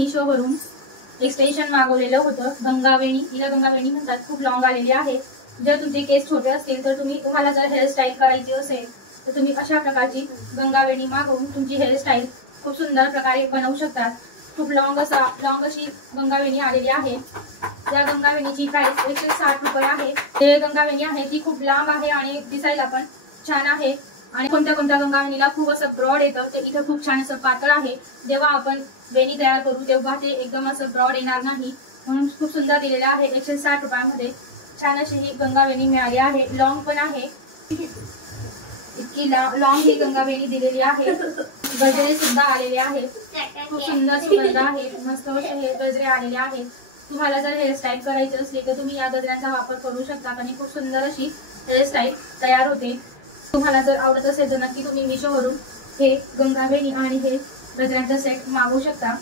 मीशोवरून extension मागवलेलं होतं गंगावेणी, हिला गंगावेणी म्हणतात, खूप लॉंग आलेली आहे। जर तुमचे केस छोटे असतील तर तुम्हाला जर हेअरस्टाईल करायची असेल तर तुम्ही अशा प्रकारची गंगावेणी मागवून तुमची हेअरस्टाईल खूप सुंदर प्रकारे बनवू शकतात। खूप लॉंग अशी गंगावेणी आलेली आहे। या गंगावेणीची प्राइस 160 रुपये आहे। ते गंगावेणी आहे ती खूप लांब आहे आणि दिसायला पण छान आहे आणि कोणत्या गंगावेणीला खूप असं ब्रॉड येतं, ते इथे खूप छान असं पातळ आहे। जेव्हा आपण वेणी तयार करू तेव्हा ते एकदम असं ब्रॉड येणार नाही, म्हणून खूप सुंदर दिलेलं आहे। 160 रुपयामध्ये छान अशी ही गंगावेणी मिळाली आहे। लॉंग पण आहे, इतकी लॉंग ही गंगावेणी दिलेली आहे। गजरे सुद्धा आलेले आहेत, खूप सुंदर सुगंध आहे, मस्त असे हे गजरे आलेले आहेत। तुम्हाला जर हेअरस्टाईल करायची असली तर तुम्ही या गजऱ्यांचा वापर करू शकता आणि खूप सुंदर अशी हेअरस्टाईल तयार होते। तुम्हाला जर आवडत असेल तर नक्की तुम्ही मीशोवरून हे गंगावेणी आणि हे गजऱ्यांचा सेट मागवू शकता।